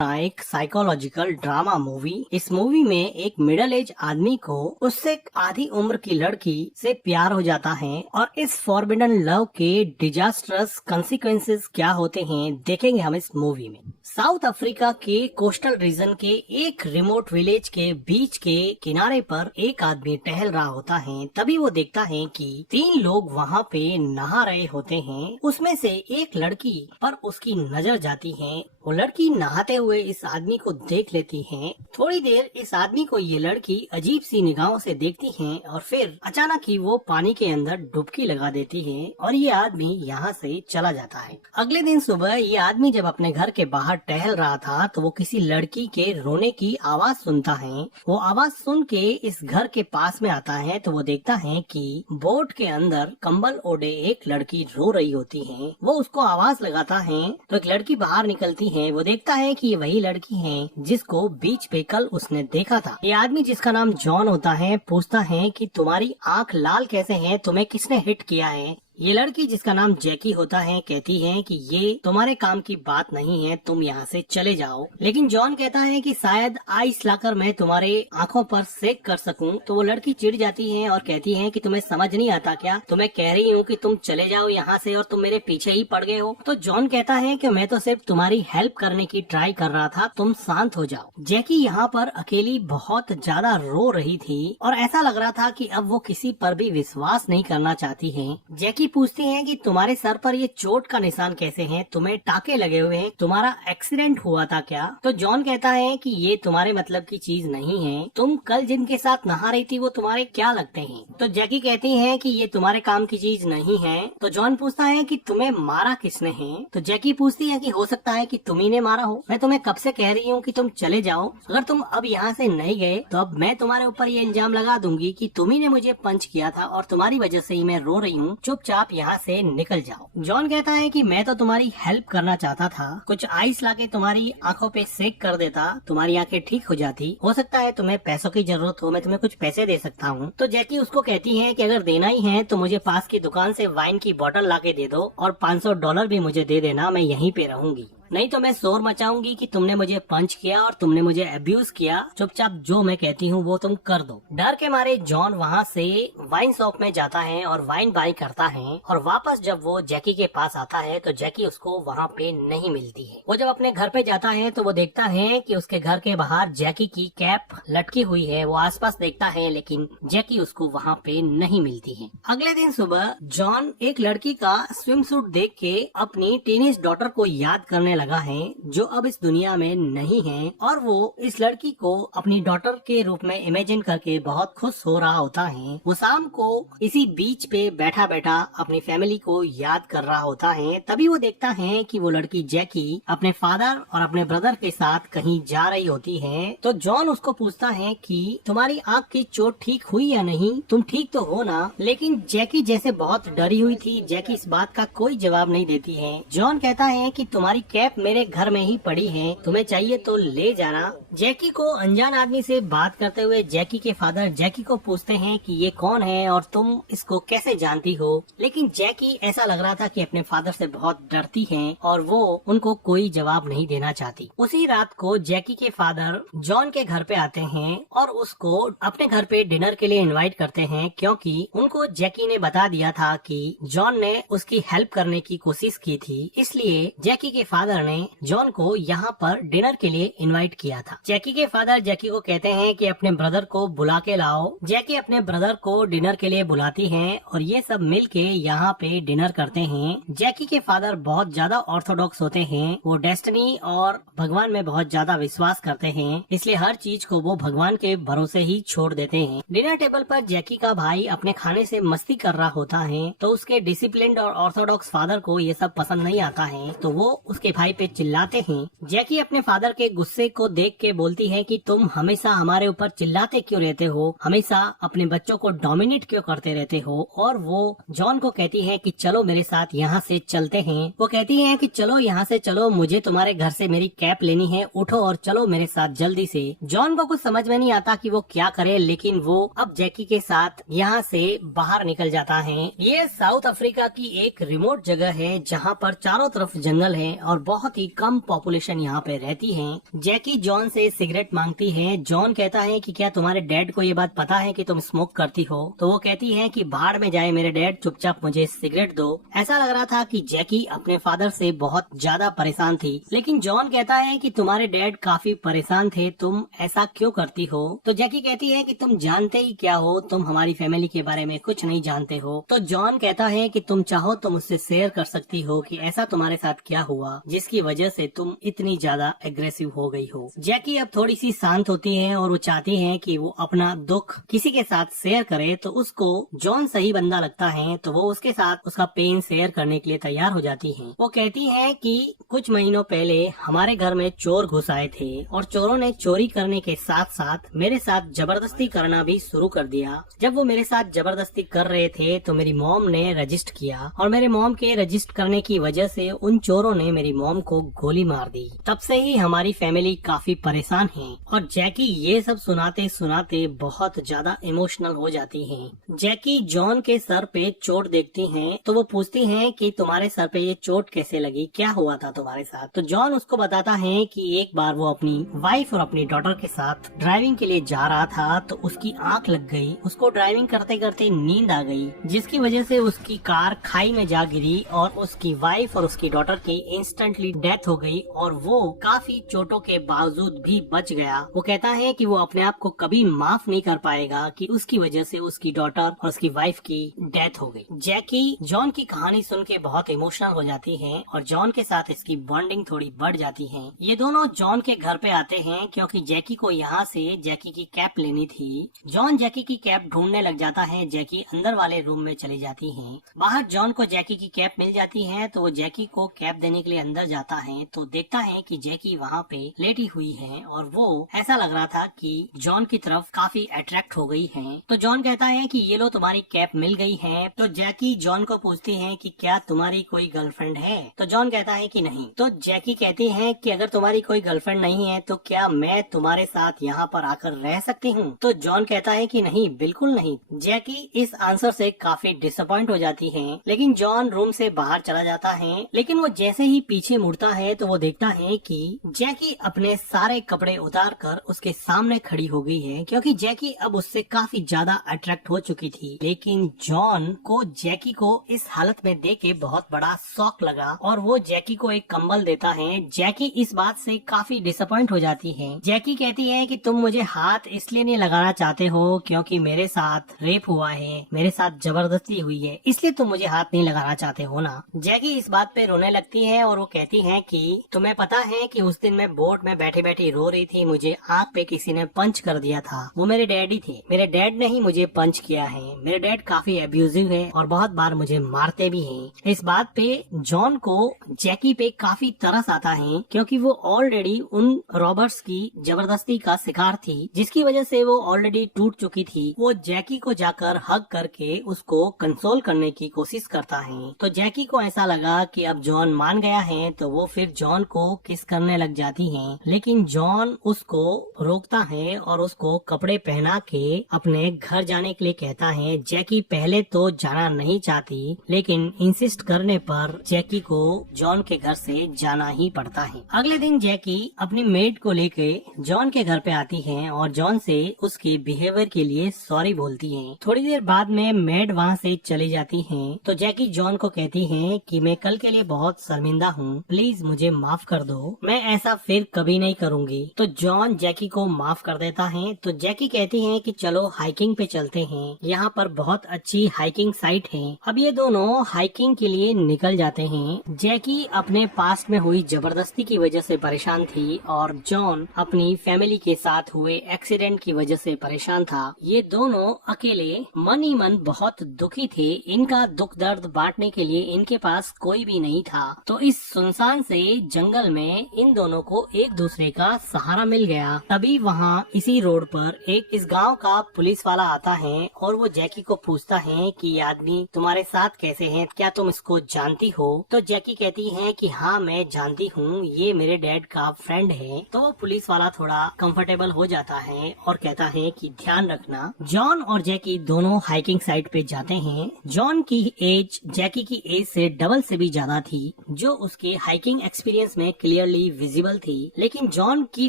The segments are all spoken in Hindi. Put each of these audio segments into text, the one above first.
एक साइकोलॉजिकल ड्रामा मूवी। इस मूवी में एक मिडिल एज आदमी को उससे आधी उम्र की लड़की से प्यार हो जाता है और इस फॉरबिडन लव के डिजास्टरस कंसिक्वेंसेस क्या होते हैं देखेंगे हम इस मूवी में। साउथ अफ्रीका के कोस्टल रीजन के एक रिमोट विलेज के बीच के किनारे पर एक आदमी टहल रहा होता है। तभी वो देखता है कि 3 लोग वहाँ पे नहा रहे होते हैं। उसमें से एक लड़की पर उसकी नजर जाती है। वो लड़की नहाते हुए इस आदमी को देख लेती है। थोड़ी देर इस आदमी को ये लड़की अजीब सी निगाहों से देखती है और फिर अचानक ही वो पानी के अंदर डुबकी लगा देती है और ये आदमी यहाँ से चला जाता है। अगले दिन सुबह ये आदमी जब अपने घर के बाहर टहल रहा था तो वो किसी लड़की के रोने की आवाज सुनता है। वो आवाज सुन के इस घर के पास में आता है तो वो देखता है कि बोट के अंदर कंबल ओढ़े एक लड़की रो रही होती है। वो उसको आवाज लगाता है तो एक लड़की बाहर निकलती है। वो देखता है कि ये वही लड़की है जिसको बीच पे कल उसने देखा था। ये आदमी जिसका नाम जॉन होता है पूछता है कि तुम्हारी आंख लाल कैसे है, तुम्हें किसने हिट किया है। ये लड़की जिसका नाम जैकी होता है कहती है कि ये तुम्हारे काम की बात नहीं है, तुम यहाँ से चले जाओ। लेकिन जॉन कहता है कि शायद आइस लाकर मैं तुम्हारे आंखों पर सेक कर सकूं। तो वो लड़की चिढ़ जाती है और कहती है कि तुम्हें समझ नहीं आता क्या, तो मैं कह रही हूँ कि तुम चले जाओ यहाँ से और तुम मेरे पीछे ही पड़ गए हो। तो जॉन कहता है कि मैं तो सिर्फ तुम्हारी हेल्प करने की ट्राई कर रहा था, तुम शांत हो जाओ। जैकी यहाँ पर अकेली बहुत ज्यादा रो रही थी और ऐसा लग रहा था कि अब वो किसी पर भी विश्वास नहीं करना चाहती है। जैकी पूछती हैं कि तुम्हारे सर पर ये चोट का निशान कैसे हैं, तुम्हें टाके लगे हुए हैं, तुम्हारा एक्सीडेंट हुआ था क्या। तो जॉन कहता है कि ये तुम्हारे मतलब की चीज नहीं है, तुम कल जिनके साथ नहा रही थी वो तुम्हारे क्या लगते हैं। तो जैकी कहती है कि ये तुम्हारे काम की चीज नहीं है। तो जॉन पूछता है कि तुम्हें मारा किसने है। तो जैकी पूछती है कि हो सकता है कि तुम ही ने मारा हो, मैं तुम्हें कब से कह रही हूँ कि तुम चले जाओ, अगर तुम अब यहाँ से नहीं गए तो अब मैं तुम्हारे ऊपर ये इल्जाम लगा दूंगी कि तुम्ही ने मुझे पंच किया था और तुम्हारी वजह से ही मैं रो रही हूँ, चुपचाप यहाँ से निकल जाओ। जॉन कहता है कि मैं तो तुम्हारी हेल्प करना चाहता था, कुछ आइस लाके तुम्हारी आंखों पे सेक कर देता, तुम्हारी आंखें ठीक हो जाती। हो सकता है तुम्हें पैसों की जरूरत हो, मैं तुम्हें कुछ पैसे दे सकता हूँ। तो जैकी उसको कहती है कि अगर देना ही है तो मुझे पास की दुकान से वाइन की बोतल लाके दे दो और $500 भी मुझे दे देना, मैं यहीं पे रहूंगी, नहीं तो मैं शोर मचाऊंगी कि तुमने मुझे पंच किया और तुमने मुझे अब्यूज किया। चुपचाप जो मैं कहती हूँ वो तुम कर दो। डर के मारे जॉन वहाँ से वाइन शॉप में जाता है और वाइन बाई करता है और वापस जब वो जैकी के पास आता है तो जैकी उसको वहाँ पे नहीं मिलती है। वो जब अपने घर पे जाता है तो वो देखता है कि उसके घर के बाहर जैकी की कैप लटकी हुई है। वो आसपास देखता है लेकिन जैकी उसको वहाँ पे नहीं मिलती है। अगले दिन सुबह जॉन एक लड़की का स्विम सूट देख के अपनी टीनेज डॉटर को याद करने लगा है जो अब इस दुनिया में नहीं है और वो इस लड़की को अपनी डॉटर के रूप में इमेजिन करके बहुत खुश हो रहा होता है। वो शाम को इसी बीच पे बैठा बैठा अपनी फैमिली को याद कर रहा होता है। तभी वो देखता है कि वो लड़की जैकी अपने फादर और अपने ब्रदर के साथ कहीं जा रही होती है। तो जॉन उसको पूछता है कि तुम्हारी आंख की चोट ठीक हुई या नहीं, तुम ठीक तो हो ना। लेकिन जैकी जैसे बहुत डरी हुई थी। जैकी इस बात का कोई जवाब नहीं देती है। जॉन कहता है कि तुम्हारी कैप मेरे घर में ही पड़ी है, तुम्हें चाहिए तो ले जाना। जैकी को अनजान आदमी से बात करते हुए जैकी के फादर जैकी को पूछते हैं कि ये कौन है और तुम इसको कैसे जानती हो। लेकिन जैकी ऐसा लग रहा था कि अपने फादर से बहुत डरती है और वो उनको कोई जवाब नहीं देना चाहती। उसी रात को जैकी के फादर जॉन के घर पे आते हैं और उसको अपने घर पे डिनर के लिए इनवाइट करते हैं क्योंकि उनको जैकी ने बता दिया था कि जॉन ने उसकी हेल्प करने की कोशिश की थी, इसलिए जैकी के फादर ने जॉन को यहाँ पर डिनर के लिए इनवाइट किया था। जैकी के फादर जैकी को कहते हैं कि अपने ब्रदर को बुला के लाओ। जैकी अपने ब्रदर को डिनर के लिए बुलाती है और ये सब मिल के यहाँ पे डिनर करते हैं। जैकी के फादर बहुत ज्यादा ऑर्थोडॉक्स होते हैं। वो डेस्टिनी और भगवान में बहुत ज्यादा विश्वास करते हैं, इसलिए हर चीज को वो भगवान के भरोसे ही छोड़ देते हैं। डिनर टेबल पर जैकी का भाई अपने खाने से मस्ती कर रहा होता है तो उसके डिसिप्लिन्ड और ऑर्थोडॉक्स फादर को ये सब पसंद नहीं आता है तो वो उसके भाई पे चिल्लाते हैं। जैकी अपने फादर के गुस्से को देख के बोलती है कि तुम हमेशा हमारे ऊपर चिल्लाते क्यों रहते हो, हमेशा अपने बच्चों को डोमिनेट क्यों करते रहते हो। और वो जॉन को कहती है कि चलो मेरे साथ यहाँ से चलते हैं। वो कहती है कि चलो यहाँ से चलो, मुझे तुम्हारे घर से मेरी कैप लेनी है, उठो और चलो मेरे साथ जल्दी से। जॉन को कुछ समझ में नहीं आता कि वो क्या करे, लेकिन वो अब जैकी के साथ यहाँ से बाहर निकल जाता है। ये साउथ अफ्रीका की एक रिमोट जगह है जहाँ पर चारों तरफ जंगल है और बहुत बहुत ही कम पॉपुलेशन यहाँ पे रहती है। जैकी जॉन से सिगरेट मांगती है। जॉन कहता है कि क्या तुम्हारे डैड को ये बात पता है कि तुम स्मोक करती हो? तो वो कहती है कि भाड़ में जाए मेरे डैड, चुपचाप मुझे सिगरेट दो। ऐसा लग रहा था कि जैकी अपने फादर से बहुत ज्यादा परेशान थी, लेकिन जॉन कहता है कि तुम्हारे डैड काफी परेशान थे, तुम ऐसा क्यों करती हो? तो जैकी कहती है कि तुम जानते ही क्या हो, तुम हमारी फैमिली के बारे में कुछ नहीं जानते हो। तो जॉन कहता है कि तुम चाहो तो मुझसे शेयर कर सकती हो कि ऐसा तुम्हारे साथ क्या हुआ जिसकी वजह से तुम इतनी ज्यादा एग्रेसिव हो गई हो। जैकी अब थोड़ी सी शांत होती है और वो चाहती है कि वो अपना दुख किसी के साथ शेयर करे, तो उसको जॉन सही बंदा लगता है, तो वो उसके साथ उसका पेन शेयर करने के लिए तैयार हो जाती है। वो कहती है कि कुछ महीनों पहले हमारे घर में चोर घुस आए थे और चोरों ने चोरी करने के साथ साथ मेरे साथ जबरदस्ती करना भी शुरू कर दिया। जब वो मेरे साथ जबरदस्ती कर रहे थे तो मेरी मॉम ने रजिस्ट किया और मेरे मॉम के रजिस्ट करने की वजह से उन चोरों ने मेरी मॉम को गोली मार दी। तब से ही हमारी फैमिली काफी परेशान है। और जैकी ये सब सुनाते सुनाते बहुत ज्यादा इमोशनल हो जाती है। जैकी जॉन के सर पे चोट देखती है तो वो पूछती है कि तुम्हारे सर पे ये चोट कैसे लगी, क्या हुआ था तुम्हारे साथ? तो जॉन उसको बताता है कि एक बार वो अपनी वाइफ और अपनी डॉटर के साथ ड्राइविंग के लिए जा रहा था तो उसकी आंख लग गई। उसको ड्राइविंग करते करते नींद आ गई, जिसकी वजह से उसकी कार खाई में जा गिरी और उसकी वाइफ और उसकी डॉटर की इंस्टेंटली डेथ हो गई और वो काफी चोटों के बावजूद भी बच गया। वो कहता है कि वो अपने आप को कभी माफ नहीं कर पाएगा कि उसकी वजह से उसकी डॉटर और उसकी वाइफ की डेथ हो गई। जैकी जॉन की कहानी सुन के बहुत इमोशनल हो जाती है और जॉन के साथ इसकी बॉन्डिंग थोड़ी बढ़ जाती है। ये दोनों जॉन के घर पे आते हैं क्योंकि जैकी को यहाँ से जैकी की कैप लेनी थी। जॉन जैकी की कैप ढूंढने लग जाता है। जैकी अंदर वाले रूम में चली जाती है। बाहर जॉन को जैकी की कैप मिल जाती है तो वो जैकी को कैप देने के लिए अंदर जाता है तो देखता है कि जैकी वहाँ पे लेटी हुई है और वो ऐसा लग रहा था कि जॉन की तरफ काफी अट्रैक्ट हो गई है। तो जॉन कहता है कि ये लो तुम्हारी कैप मिल गई है। तो जैकी जॉन को पूछती है कि क्या तुम्हारी कोई गर्लफ्रेंड है? तो जॉन कहता है कि नहीं। तो जैकी कहती है कि अगर तुम्हारी कोई गर्लफ्रेंड नहीं है तो क्या मैं तुम्हारे साथ यहाँ पर आकर रह सकती हूँ? तो जॉन कहता है कि नहीं, बिल्कुल नहीं। जैकी इस आंसर से काफी डिसअपॉइंट हो जाती है, लेकिन जॉन रूम से बाहर चला जाता है। लेकिन वो जैसे ही पीछे मुड़ता है तो वो देखता है कि जैकी अपने सारे कपड़े उतार कर उसके सामने खड़ी हो गई है, क्योंकि जैकी अब उससे काफी ज्यादा अट्रैक्ट हो चुकी थी। लेकिन जॉन को जैकी को इस हालत में देख के बहुत बड़ा शॉक लगा और वो जैकी को एक कंबल देता है। जैकी इस बात से काफी डिसअपॉइंट हो जाती है। जैकी कहती है कि तुम मुझे हाथ इसलिए नहीं लगाना चाहते हो क्योंकि मेरे साथ रेप हुआ है, मेरे साथ जबरदस्ती हुई है, इसलिए तुम मुझे हाथ नहीं लगाना चाहते हो ना। जैकी इस बात पे रोने लगती है और वो कहती है कि तुम्हें पता है कि उस दिन मैं बोट में बैठी बैठी रो रही थी, मुझे आंख पे किसी ने पंच कर दिया था। वो मेरे डैडी थे, मेरे डैड ने ही मुझे पंच किया है। मेरे डैड काफी एब्यूजिव है और बहुत बार मुझे मारते भी हैं। इस बात पे जॉन को जैकी पे काफी तरस आता है क्योंकि वो ऑलरेडी उन रॉबर्ट्स की जबरदस्ती का शिकार थी, जिसकी वजह से वो ऑलरेडी टूट चुकी थी। वो जैकी को जाकर हग करके उसको कंसोल करने की कोशिश करता है। तो जैकी को ऐसा लगा कि अब जॉन मान गया है तो वो फिर जॉन को किस करने लग जाती है, लेकिन जॉन उसको रोकता है और उसको कपड़े पहना के अपने घर जाने के लिए कहता है। जैकी पहले तो जाना नहीं चाहती, लेकिन इंसिस्ट करने पर जैकी को जॉन के घर से जाना ही पड़ता है। अगले दिन जैकी अपनी मेड को लेके जॉन के घर पे आती है और जॉन से उसके बिहेवियर के लिए सॉरी बोलती है। थोड़ी देर बाद में मेड वहाँ से चली जाती है तो जैकी जॉन को कहती है कि मैं कल के लिए बहुत शर्मिंदा हूँ, प्लीज मुझे माफ कर दो, मैं ऐसा फिर कभी नहीं करूँगी। तो जॉन जैकी को माफ कर देता है। तो जैकी कहती है कि चलो हाइकिंग पे चलते हैं, यहाँ पर बहुत अच्छी हाइकिंग साइट है। अब ये दोनों हाइकिंग के लिए निकल जाते हैं। जैकी अपने पास्ट में हुई जबरदस्ती की वजह से परेशान थी और जॉन अपनी फैमिली के साथ हुए एक्सीडेंट की वजह से परेशान था। ये दोनों अकेले मन ही मन बहुत दुखी थे। इनका दुख दर्द बांटने के लिए इनके पास कोई भी नहीं था। तो इस सुनसान से जंगल में इन दोनों को एक दूसरे का सहारा मिल गया। तभी वहाँ इसी रोड पर एक इस गांव का पुलिस वाला आता है और वो जैकी को पूछता है कि ये आदमी तुम्हारे साथ कैसे है, क्या तुम इसको जानती हो? तो जैकी कहती है कि हाँ मैं जानती हूँ, ये मेरे डैड का फ्रेंड है। तो वो पुलिस वाला थोड़ा कंफर्टेबल हो जाता है और कहता है कि ध्यान रखना। जॉन और जैकी दोनों हाइकिंग साइट पे जाते हैं। जॉन की एज जैकी की एज से डबल से भी ज्यादा थी, जो उसके हाइकिंग एक्सपीरियंस में क्लियरली विजिबल थी, लेकिन जॉन की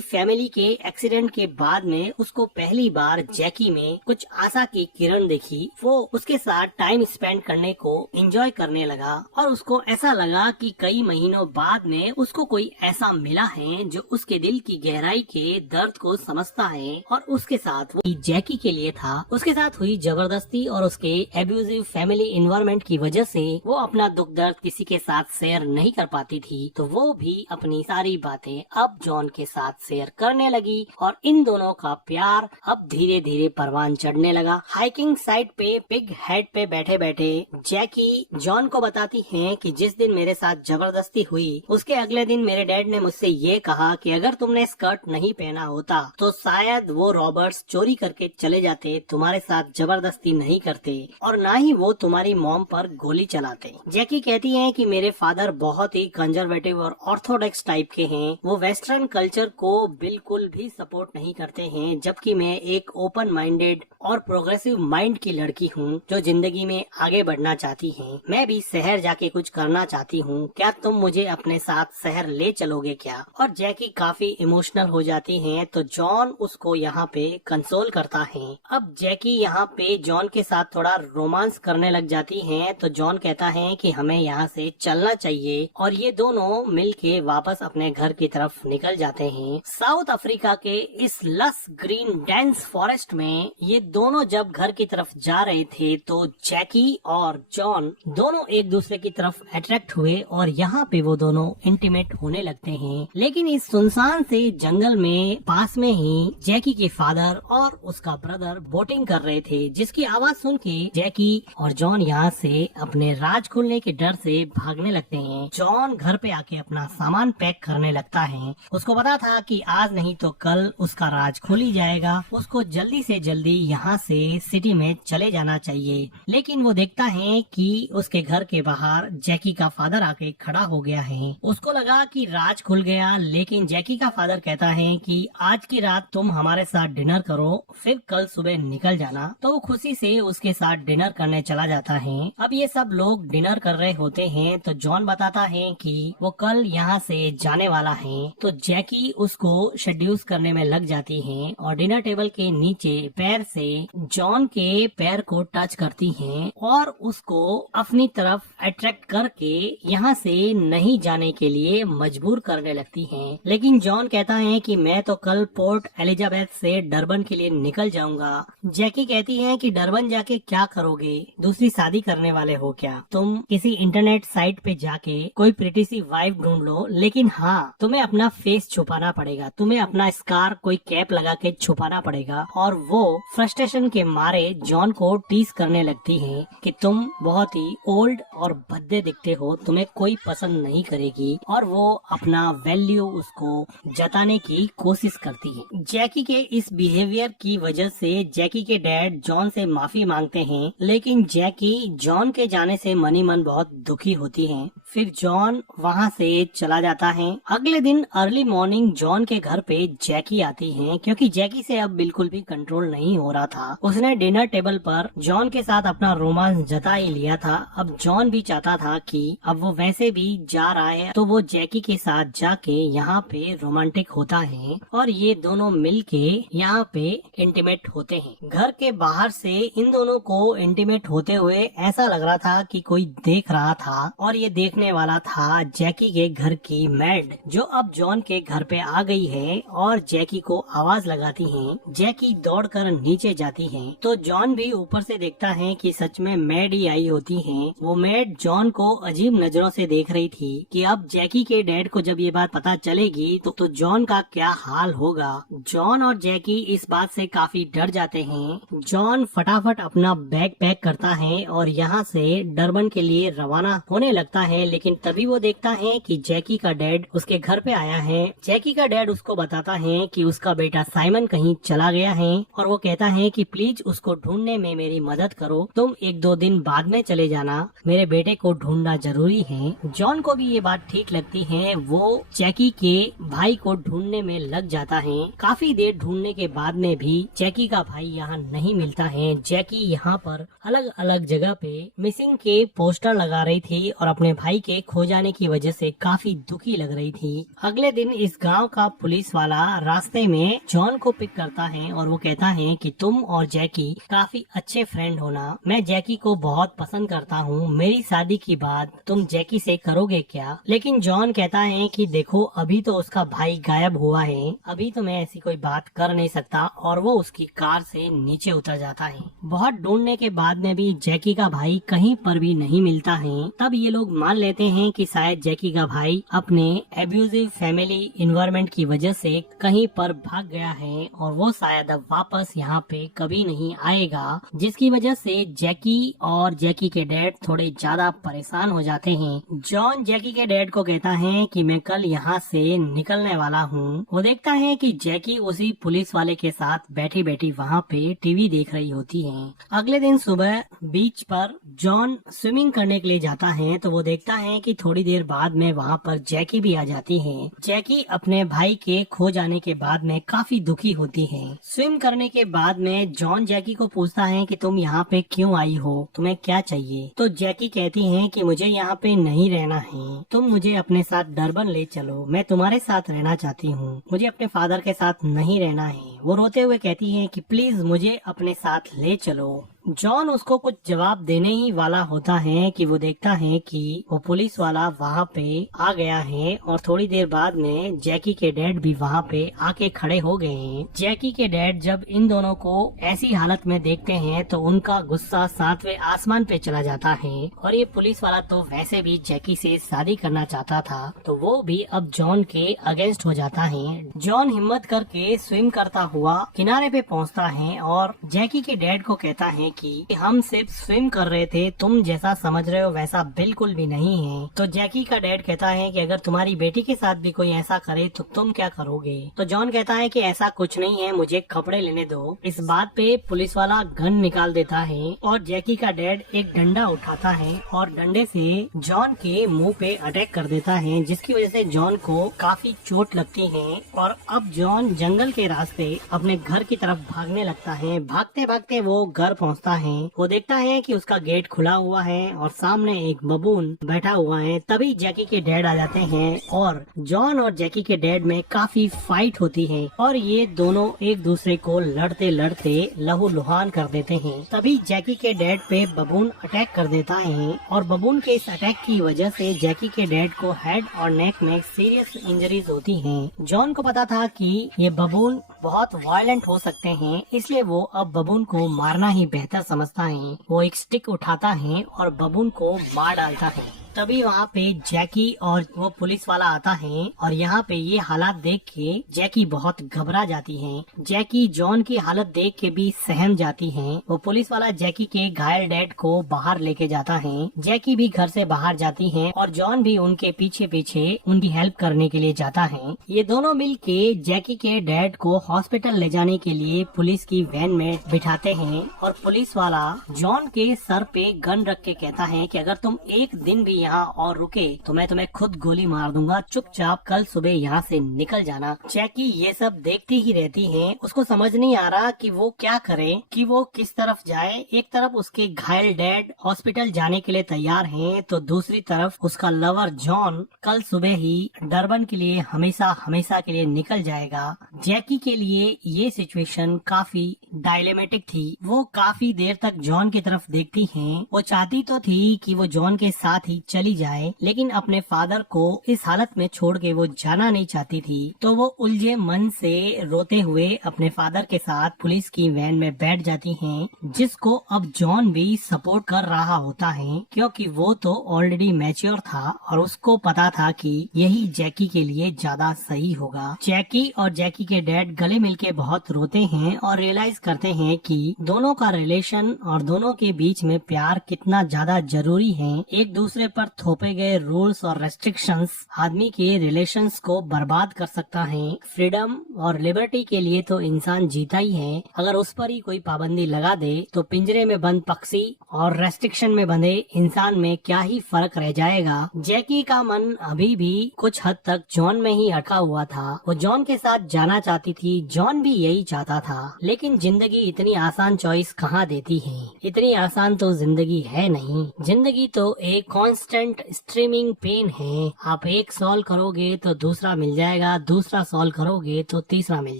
फैमिली के एक्सीडेंट के बाद में उसको पहली बार जैकी में कुछ आशा की किरण देखी। वो उसके साथ टाइम स्पेंड करने को एंजॉय करने लगा और उसको ऐसा लगा कि कई महीनों बाद में उसको कोई ऐसा मिला है जो उसके दिल की गहराई के दर्द को समझता है। और उसके साथ वो जैकी के लिए था। उसके साथ हुई जबरदस्ती और उसके एब्यूजिव फैमिली इन्वायरमेंट की वजह से वो अपना दुख दर्द किसी के साथ शेयर नहीं कर पाती थी, तो वो भी अपनी सारी बातें अब जॉन के साथ शेयर करने लगी और इन दोनों का प्यार अब धीरे धीरे परवान चढ़ने लगा। हाइकिंग साइट पे पिग हेड पे बैठे बैठे जैकी जॉन को बताती है कि जिस दिन मेरे साथ जबरदस्ती हुई उसके अगले दिन मेरे डैड ने मुझसे ये कहा कि अगर तुमने स्कर्ट नहीं पहना होता तो शायद वो रॉबर्ट्स चोरी करके चले जाते, तुम्हारे साथ जबरदस्ती नहीं करते और ना ही वो तुम्हारी मॉम पर गोली चलाते। जैकी कहती है कि मेरे फादर बहुत ही कंजर्वेटिव और ऑर्थोडॉक्स टाइप के हैं, वो वेस्टर्न कल्चर को बिल्कुल भी सपोर्ट नहीं करते हैं, जबकि मैं एक ओपन माइंडेड और प्रोग्रेसिव माइंड की लड़की हूँ जो जिंदगी में आगे बढ़ना चाहती है। मैं भी शहर जाके कुछ करना चाहती हूँ, क्या तुम मुझे अपने साथ शहर ले चलोगे क्या? और जैकी काफी इमोशनल हो जाती है तो जॉन उसको यहाँ पे कंसोल करता है। अब जैकी यहाँ पे जॉन के साथ थोड़ा रोमांस करने लग जाती है तो जॉन कहता है कि हमें यहाँ से चलना चाहिए और ये दोनों मिलके वापस अपने घर की तरफ निकल जाते हैं। साउथ अफ्रीका के इस लस ग्रीन डेंस फॉरेस्ट में ये दोनों जब घर की तरफ जा रहे थे तो जैकी और जॉन दोनों एक दूसरे की तरफ अट्रैक्ट हुए और यहाँ पे वो दोनों इंटीमेट होने लगते हैं। लेकिन इस सुनसान से जंगल में पास में ही जैकी के फादर और उसका ब्रदर बोटिंग कर रहे थे, जिसकी आवाज सुन के जैकी और जॉन यहाँ से अपने राज खुलने के डर से भागने लगते हैं। जॉन घर पे आके अपना सामान पैक करने लगता है। उसको पता था कि आज नहीं तो कल उसका राज खुल ही जाएगा, उसको जल्दी से जल्दी यहाँ से सिटी में चले जाना चाहिए। लेकिन वो देखता है कि उसके घर के बाहर जैकी का फादर आके खड़ा हो गया है। उसको लगा कि राज खुल गया, लेकिन जैकी का फादर कहता है कि आज की रात तुम हमारे साथ डिनर करो, फिर कल सुबह निकल जाना। तो वो खुशी से उसके साथ डिनर करने चला जाता है। अब ये सब लोग डिनर कर रहे होते हैं तो जॉन बताता है कि वो कल यहाँ से जाने वाला है। तो जैकी उसको शेड्यूस करने में लग जाती है और डिनर टेबल के नीचे पैर से जॉन के पैर को टच करती है और उसको अपनी तरफ अट्रैक्ट करके यहाँ से नहीं जाने के लिए मजबूर करने लगती है। लेकिन जॉन कहता है कि मैं तो कल पोर्ट एलिजाबेथ से डरबन के लिए निकल जाऊंगा। जैकी कहती है कि डरबन जाके क्या करोगे, दूसरी शादी करने वाले हो क्या? तुम किसी इंटरनेट साइट पे जाके कोई प्रिटी सी वाइफ ढूंढ लो, लेकिन हाँ तुम्हें अपना फेस छुपाना पड़ेगा, तुम्हें अपना स्कार कोई कैप लगा के छुपाना पड़ेगा। और वो फ्रस्ट्रेशन के मारे जॉन को टीज करने लगती है कि तुम बहुत ही ओल्ड और भद्दे दिखते हो, तुम्हें कोई पसंद नहीं करेगी। और वो अपना वैल्यू उसको जताने की कोशिश करती है। जैकी के इस बिहेवियर की वजह से जैकी के डैड जॉन से माफी मांगते हैं, लेकिन जैकी जॉन के जाने से मनी मन बहुत दुखी होती है। फिर जॉन वहाँ से चला जाता है। अगले दिन अर्ली मॉर्निंग जॉन के घर पे जैकी आती है, क्योंकि जैकी से अब बिल्कुल भी कंट्रोल नहीं हो रहा था। उसने डिनर टेबल पर जॉन के साथ अपना रोमांस जता ही लिया था। अब जॉन भी चाहता था कि अब वो वैसे भी जा रहा है तो वो जैकी के साथ जाके यहाँ पे रोमांटिक होता है और ये दोनों मिलके यहाँ पे इंटीमेट होते हैं। घर के बाहर से इन दोनों को इंटीमेट होते हुए ऐसा लग रहा था कि कोई देख रहा था और ये देखने वाला था जैकी के घर की मैड, जो अब जॉन के घर पे आ गई है और जैकी को आवाज लगाती है। जैकी दौड़कर नीचे जाती है तो जॉन भी ऊपर से देखता है कि सच में मैड ही आई होती है। वो मैड जॉन को अजीब नजरों से देख रही थी कि अब जैकी के डैड को जब ये बात पता चलेगी तो जॉन का क्या हाल होगा। जॉन और जैकी इस बात से काफी डर जाते हैं। जॉन फटाफट अपना बैग पैक करता है और यहाँ से डरबन के लिए रवाना होने लगता है, लेकिन तभी वो देखता है कि जैकी का डैड उसके घर पे आया है। जैकी का डैड उसको बताता है कि उसका बेटा साइमन कहीं चला गया है और वो कहता है कि प्लीज उसको ढूंढने में मेरी मदद करो, तुम 1-2 दिन बाद में चले जाना, मेरे बेटे को ढूंढना जरूरी है। जॉन को भी ये बात ठीक लगती है। वो जैकी के भाई को ढूंढने में लग जाता है। काफी देर ढूंढने के बाद में भी जैकी का भाई यहाँ नहीं मिलता है। जैकी यहाँ पर अलग अलग जगह पे मिसिंग के पोस्टर लगा रही थी और अपने भाई भाई के खो जाने की वजह से काफी दुखी लग रही थी। अगले दिन इस गांव का पुलिस वाला रास्ते में जॉन को पिक करता है और वो कहता है कि तुम और जैकी काफी अच्छे फ्रेंड हो ना। मैं जैकी को बहुत पसंद करता हूँ, मेरी शादी की बात तुम जैकी से करोगे क्या? लेकिन जॉन कहता है कि देखो अभी तो उसका भाई गायब हुआ है, अभी तो मैं ऐसी कोई बात कर नहीं सकता, और वो उसकी कार से नीचे उतर जाता है। बहुत ढूंढने के बाद में भी जैकी का भाई कहीं पर भी नहीं मिलता है। तब ये लोग मान लेते हैं कि शायद जैकी का भाई अपने एब्यूजिव फैमिली इन्वायरमेंट की वजह से कहीं पर भाग गया है और वो शायद अब वापस यहाँ पे कभी नहीं आएगा, जिसकी वजह से जैकी और जैकी के डैड थोड़े ज्यादा परेशान हो जाते हैं। जॉन जैकी के डैड को कहता है कि मैं कल यहाँ से निकलने वाला हूँ। वो देखता है कि जैकी उसी पुलिस वाले के साथ बैठी बैठी वहाँ पे टीवी देख रही होती है। अगले दिन सुबह बीच पर जॉन स्विमिंग करने के लिए जाता है तो वो देखता है कि थोड़ी देर बाद में वहाँ पर जैकी भी आ जाती है। जैकी अपने भाई के खो जाने के बाद में काफी दुखी होती है। स्विम करने के बाद में जॉन जैकी को पूछता है कि तुम यहाँ पे क्यों आई हो, तुम्हें क्या चाहिए? तो जैकी कहती है कि मुझे यहाँ पे नहीं रहना है, तुम मुझे अपने साथ डरबन ले चलो, मैं तुम्हारे साथ रहना चाहती हूँ, मुझे अपने फादर के साथ नहीं रहना है। वो रोते हुए कहती है कि प्लीज मुझे अपने साथ ले चलो। जॉन उसको कुछ जवाब देने ही वाला होता है कि वो देखता है कि वो पुलिस वाला वहाँ पे आ गया है और थोड़ी देर बाद में जैकी के डैड भी वहाँ पे आके खड़े हो गए हैं। जैकी के डैड जब इन दोनों को ऐसी हालत में देखते हैं तो उनका गुस्सा 7वें आसमान पे चला जाता है और ये पुलिस वाला तो वैसे भी जैकी से शादी करना चाहता था, तो वो भी अब जॉन के अगेंस्ट हो जाता है। जॉन हिम्मत करके स्विम करता हुआ किनारे पे पहुँचता है और जैकी के डैड को कहता है कि हम सिर्फ स्विम कर रहे थे, तुम जैसा समझ रहे हो वैसा बिल्कुल भी नहीं है। तो जैकी का डैड कहता है कि अगर तुम्हारी बेटी के साथ भी कोई ऐसा करे तो तुम क्या करोगे? तो जॉन कहता है कि ऐसा कुछ नहीं है, मुझे कपड़े लेने दो। इस बात पे पुलिस वाला गन निकाल देता है और जैकी का डैड एक डंडा उठाता है और डंडे से जॉन के मुंह पे अटैक कर देता है, जिसकी वजह से जॉन को काफी चोट लगती है और अब जॉन जंगल के रास्ते अपने घर की तरफ भागने लगता है। भागते भागते वो घर पहुंचता है। वो देखता है कि उसका गेट खुला हुआ है और सामने एक बबून बैठा हुआ है। तभी जैकी के डैड आ जाते हैं और जॉन और जैकी के डैड में काफी फाइट होती है और ये दोनों एक दूसरे को लड़ते लड़ते लहूलुहान कर देते हैं। तभी जैकी के डैड पे बबून अटैक कर देता है और बबून के इस अटैक की वजह से जैकी के डैड को हेड और नेक में सीरियस इंजरीज होती हैं। जॉन को पता था कि ये बबून बहुत वायलेंट हो सकते हैं, इसलिए वो अब बबून को मारना ही बेहतर समझता है। वो एक स्टिक उठाता है और बबून को मार डालता है। तभी वहाँ पे जैकी और वो पुलिस वाला आता है और यहाँ पे ये हालात देख के जैकी बहुत घबरा जाती है। जैकी जॉन की हालत देख के भी सहम जाती है। वो पुलिस वाला जैकी के घायल डैड को बाहर लेके जाता है। जैकी भी घर से बाहर जाती है और जॉन भी उनके पीछे पीछे उनकी हेल्प करने के लिए जाता है। ये दोनों मिल के जैकी के डैड को हॉस्पिटल ले जाने के लिए पुलिस की वैन में बिठाते हैं और पुलिस वाला जॉन के सर पे गन रख के कहता है कि अगर तुम एक दिन भी यहाँ और रुके तो मैं तुम्हें खुद गोली मार दूंगा, चुपचाप कल सुबह यहाँ से निकल जाना। जैकी ये सब देखती ही रहती है। उसको समझ नहीं आ रहा कि वो क्या करे, कि वो किस तरफ जाए। एक तरफ उसके घायल डैड हॉस्पिटल जाने के लिए तैयार हैं, तो दूसरी तरफ उसका लवर जॉन कल सुबह ही डरबन के लिए हमेशा हमेशा के लिए निकल जाएगा। जैकी के लिए ये सिचुएशन काफी डायलेमेटिक थी। वो काफी देर तक जॉन की तरफ देखती है। वो चाहती तो थी कि वो जॉन के साथ ही चली जाए, लेकिन अपने फादर को इस हालत में छोड़ के वो जाना नहीं चाहती थी। तो वो उलझे मन से रोते हुए अपने फादर के साथ पुलिस की वैन में बैठ जाती हैं, जिसको अब जॉन भी सपोर्ट कर रहा होता है, क्योंकि वो तो ऑलरेडी मैच्योर था और उसको पता था कि यही जैकी के लिए ज्यादा सही होगा। जैकी और जैकी के डैड गले मिलके बहुत रोते हैं और रियलाइज करते हैं कि दोनों का रिलेशन और दोनों के बीच में प्यार कितना ज्यादा जरूरी है। एक दूसरे पर थोपे गए रूल्स और रेस्ट्रिक्शंस आदमी के रिलेशंस को बर्बाद कर सकता है। फ्रीडम और लिबर्टी के लिए तो इंसान जीता ही है, अगर उस पर ही कोई पाबंदी लगा दे तो पिंजरे में बंद पक्षी और रेस्ट्रिक्शन में बंधे इंसान में क्या ही फर्क रह जाएगा। जैकी का मन अभी भी कुछ हद तक जॉन में ही अटका हुआ था। वो जॉन के साथ जाना चाहती थी, जॉन भी यही चाहता था, लेकिन जिंदगी इतनी आसान चॉइस कहाँ देती है। इतनी आसान तो जिंदगी है नहीं। जिंदगी तो एक कॉन्स्टेंट इंस्टेंट स्ट्रीमिंग पेन है। आप एक सॉल्व करोगे तो दूसरा मिल जाएगा, दूसरा सॉल्व करोगे तो तीसरा मिल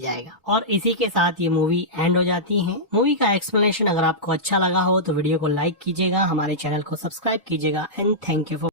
जाएगा। और इसी के साथ ये मूवी एंड हो जाती है। मूवी का एक्सप्लेनेशन अगर आपको अच्छा लगा हो तो वीडियो को लाइक कीजिएगा, हमारे चैनल को सब्सक्राइब कीजिएगा एंड थैंक यू फॉर